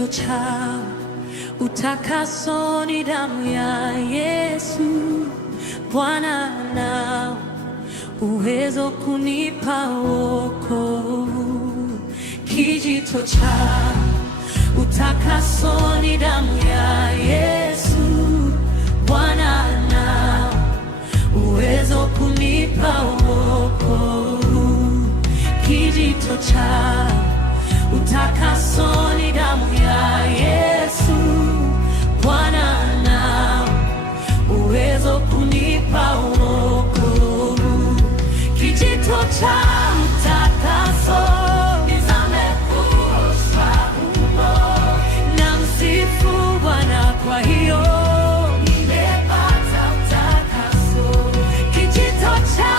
kijito cha utakaso ni damu ya Yesu. Bwana anao uwezo kunipa wokovu. Kijito cha utakaso ni damu ya Yesu. Bwana anao uwezo kunipa wokovu. Kijito cha utakaso ni damu ya Yesu. Bwana anao uwezo kunipa wokovu. Kijito cha utakaso nizame kuoshwa humo, na msifu Bwana kwa hiyo nimepata utakaso. Kijito cha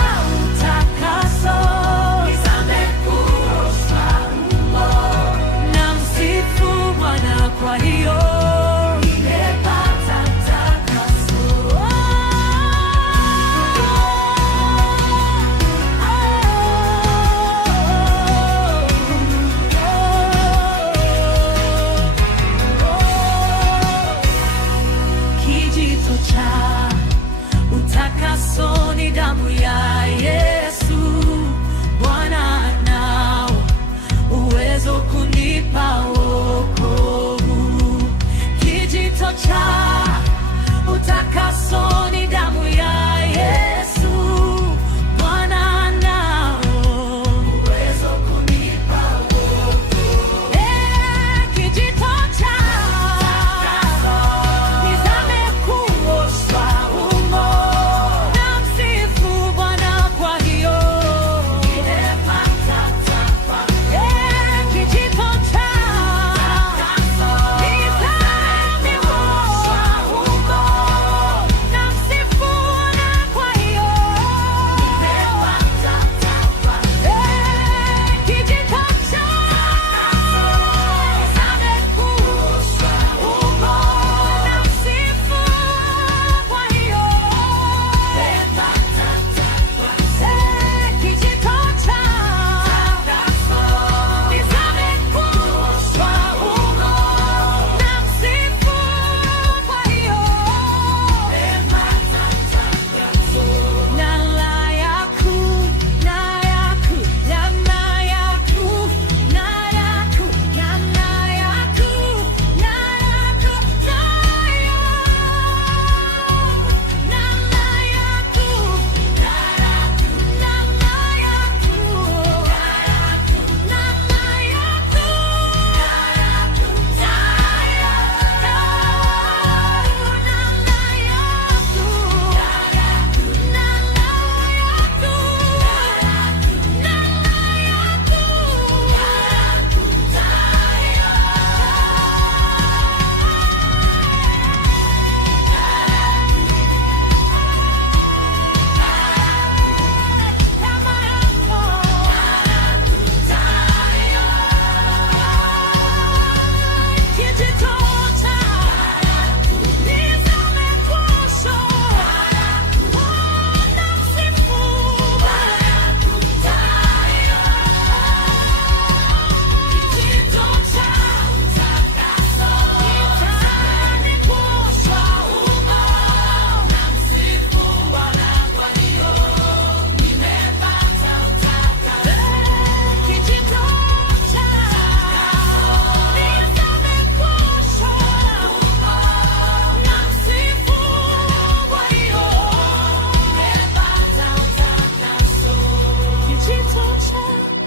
utakaso nizame kuoshwa humo, na msifu Bwana kwa hiyo utakaso ni damu ya Yesu. Bwana anao uwezo kunipa wokovu. Kijito cha utakaso ni damu ya Yesu. Bwana anao uwezo kunipa wokovu. Kijito cha utakaso nizame kuoshwa humo, na msifu Bwana kwa hiyo nimepata utakaso. Kijito cha utakaso nizame kuoshwa humo, na msifu Bwana kwa hiyo nimepata utakaso. Kijito cha nizame kuoshwa humo, na msifu kwa hiyo nimepata utakaso. Kijito cha utakaso nizame kuoshwa humo, na msifu kwa hiyo nimepata utakaso. Nala yaku, na yaku, namna yaku, na yaku, namna yaku, na yaku, nayo. Namna yaku, na yaku, namna yaku, namna yaku,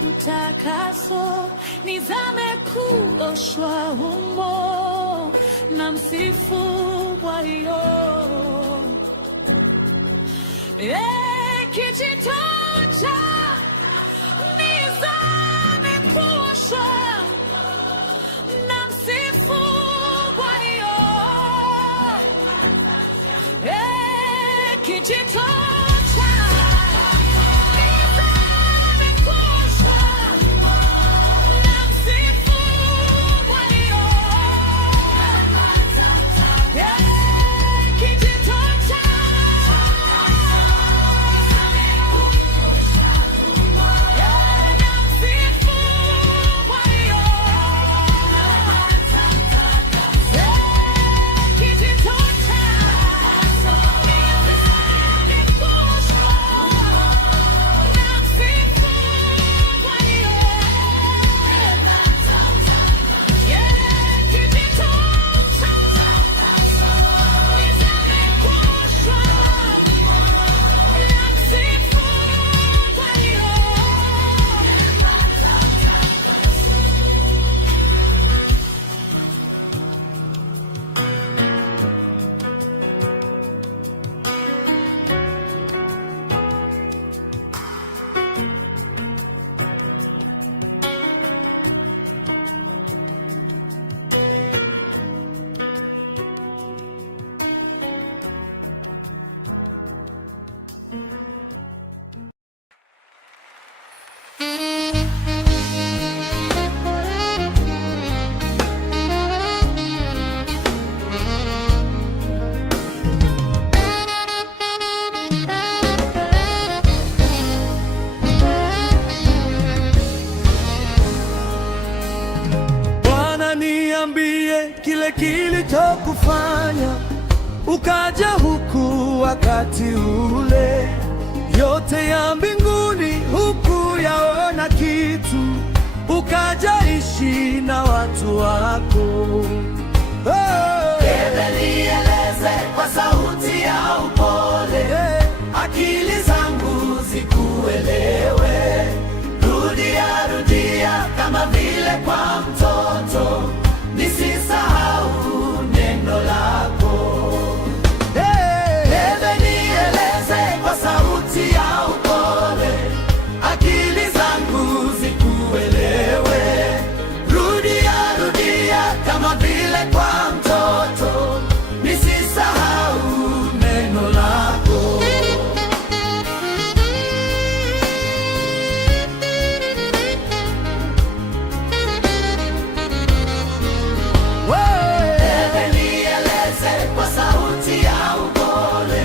utakaso nizame kuoshwa humo, na msifu kwa hiyo. Kijito cha nizame kuoshwa, na msifu kwa hiyo. Kijito kile kilichokufanya ukaja huku wakati ule. Yote ya mbinguni hukuyaona kitu, ukaja ishi na watu wako. Nieleze kwa sauti ya upole, akili zangu zikuelewe. Rudia rudia kama vile kwa mtoto, nisisahau neno lako. Nieleze kwa sauti ya upole, akili zangu zikuelewe. Rudia rudia kama vile kwa mtoto, nisisahau neno lako. Nieleze kwa sauti ya upole,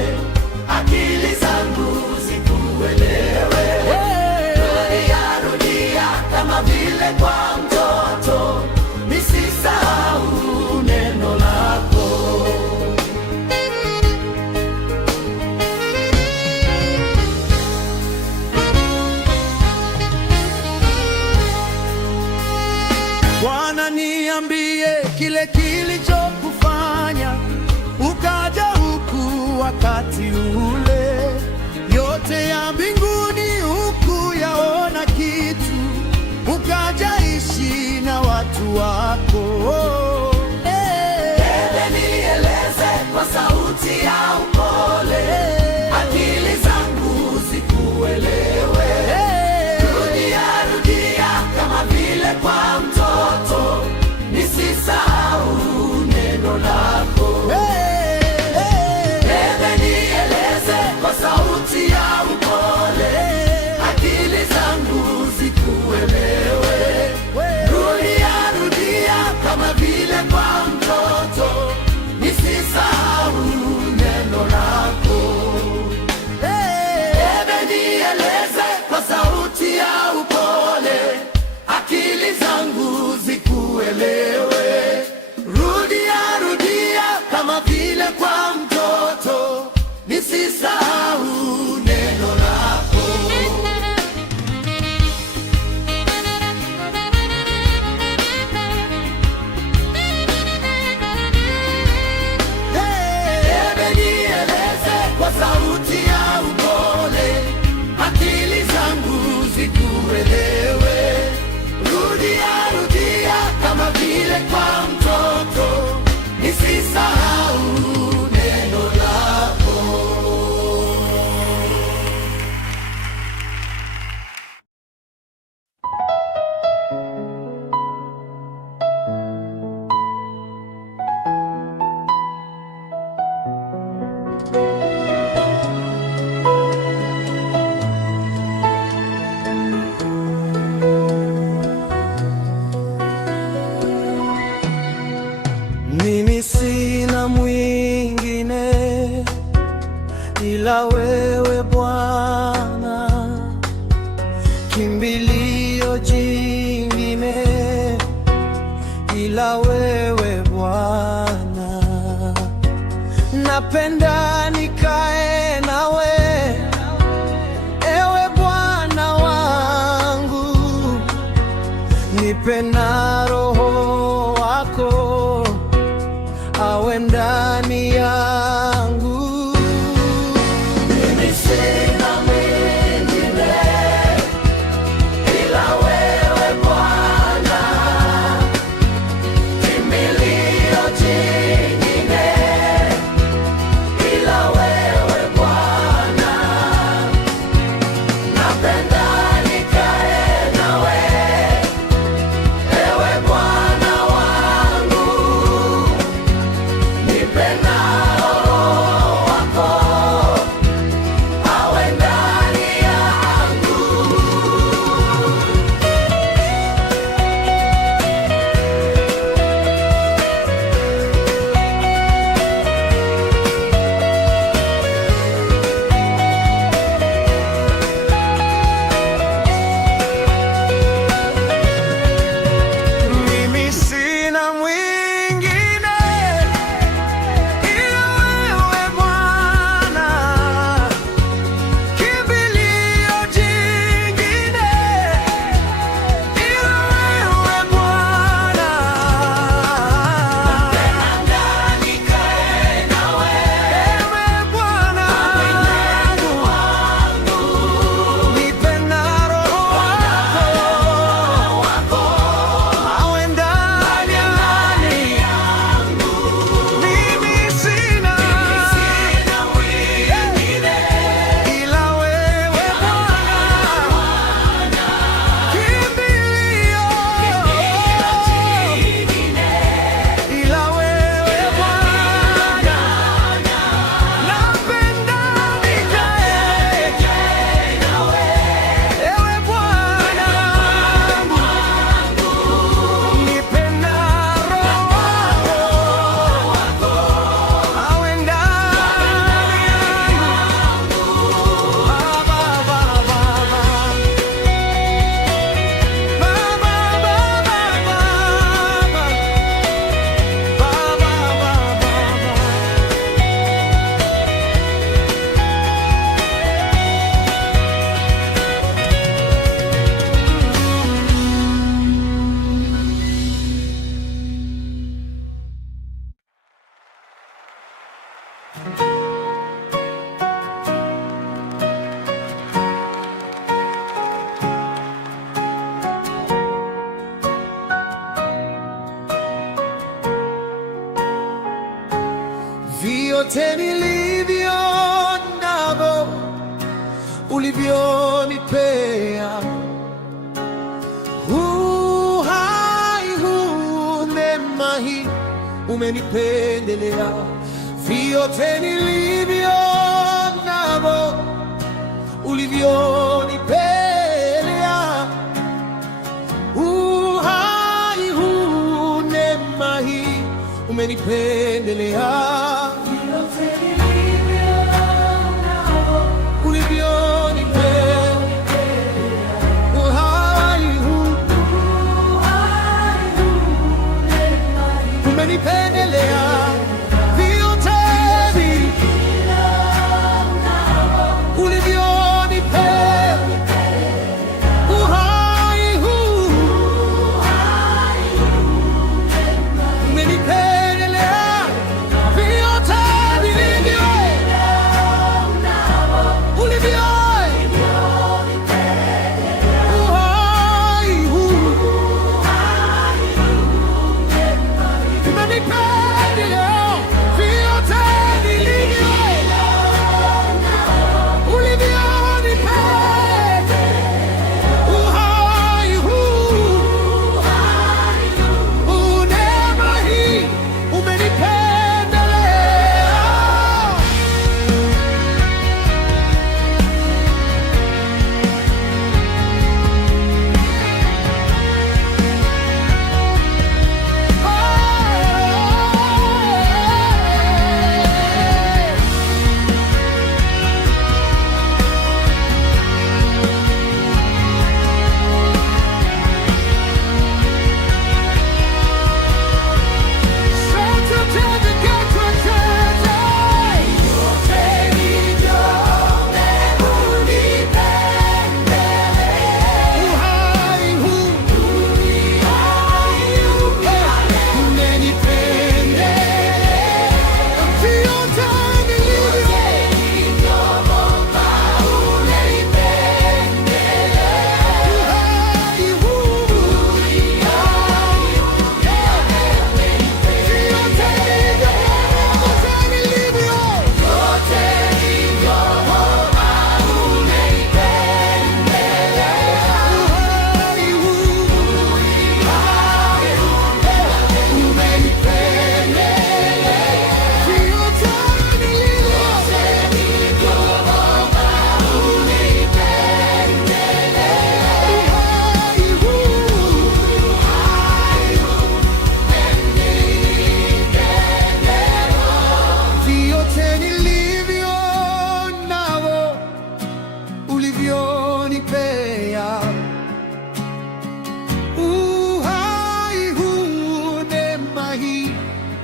akili zangu zikuelewe. Rudia rudia kama vile kwa mtoto, nisisahau neno lako. Bwana, niambie kile kilichokufanya ukaja huku wakati ule. Yote ya mbinguni hukuyaona kitu, ukaja ishi na watu wako. Nieleze kwa sauti ya upole, akili zangu zikuelewe. Rudia rudia kama vile kwa mtoto, nisisahau neno lako. Nieleze kwa sauti ya upole, akili zangu zikuelewe. Rudia rudia kama vile kwa mtoto, nisisahau neno lako. Nieleze kwa sauti ya upole, akili zangu zikuelewe. Rudia rudia kama vile kwa mtoto, nisisahau neno lako. Nieleze kwa sauti ya upole, akili zangu zikuelewe. Rudia rudia kama vile kwa mtoto, nisisahau neno lako. Mimi sina mwingine ila wewe Bwana, kimbilio jingine ila wewe Bwana. Napenda nikae nawe, ewe Bwana wangu, nipe na Roho wako awe ndani yangu. Mimi sina mwingine ila wewe Bwana, kimbilio jingine ila wewe Bwana. Napenda nikae nawe, ewe Bwana wangu, nipe nao Vyote nilivyo navyo ulivyonipea, uhai huu, neema hii umenipendelea. Vyote nilivyo navyo ulivyonipea, uhai huu, neema hii umenipendelea. Umenipendelea vyote ulivyonipea, uhai huu umenipendelea vyote vilivyo ulivyo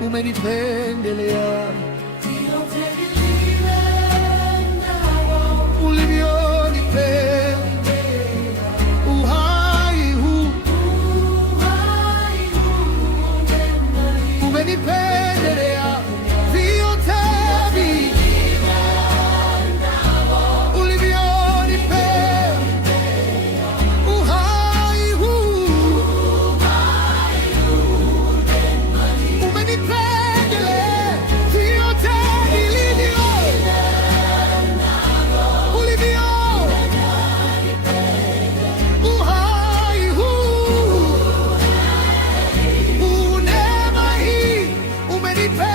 umenipendelea ulivyonipea, uhai huu umenipendelea vyote ulivyonipea, uhai huu umenipendelea vyote vilivyo ulivyo, uhai huu, neema hii umenipendelea.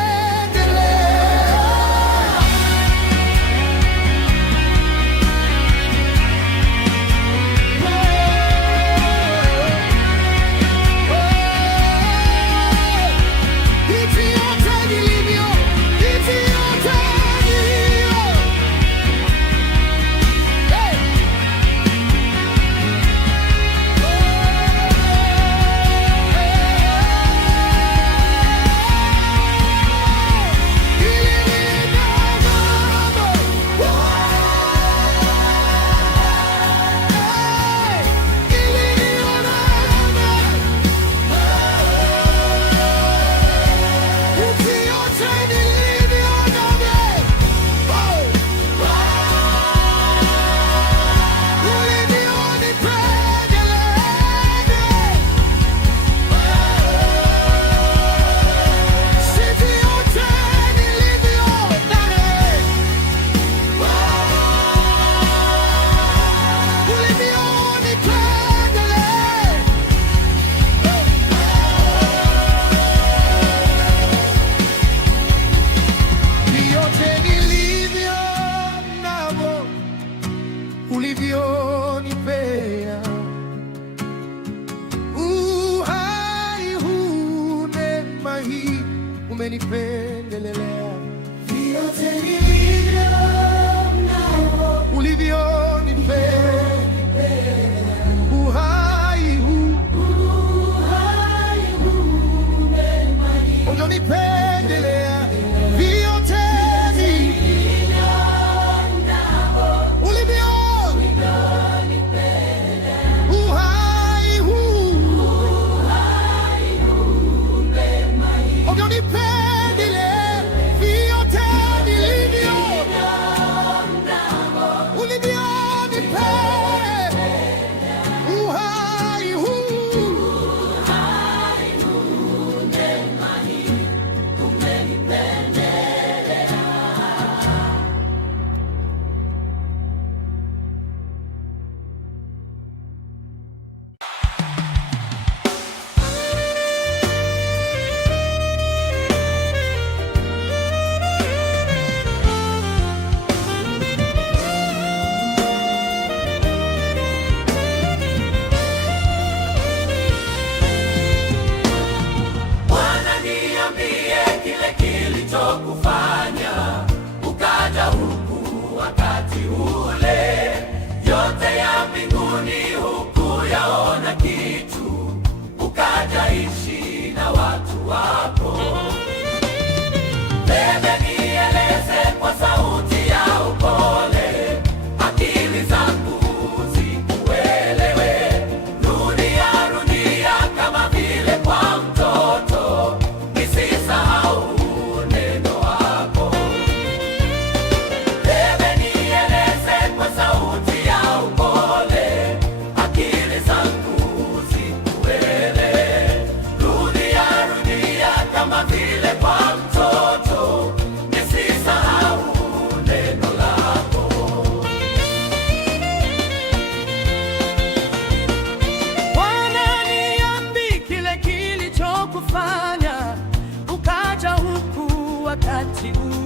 umenipendelea, vyote nilivyo nao ulivyonipenda, uhai huu ulionipendelea, vyote nilivyo nao ulivyonipenda, uhai huu ulionipendelea, vyote nilivyo ulivyonipenda, uhai huu Bwana, niambie kile kilichokufanya ukaja huku wakati ule. Yote ya mbinguni hukuyaona kitu, ukaja ishi na watu wako. Bebe, nieleze kwa sauti ya upole, akili zangu zikuelewe. Rudia, rudia kama vile kwa mtoto, nisisahau neno wako. Bebe, nieleze kwa sauti ya upole, akili zangu zikuelewe. Rudia, rudia kama vile kwa mtoto, nisisahau neno lako. Bwana, niambie kile kilichokufanya ukaja huku wakati huu.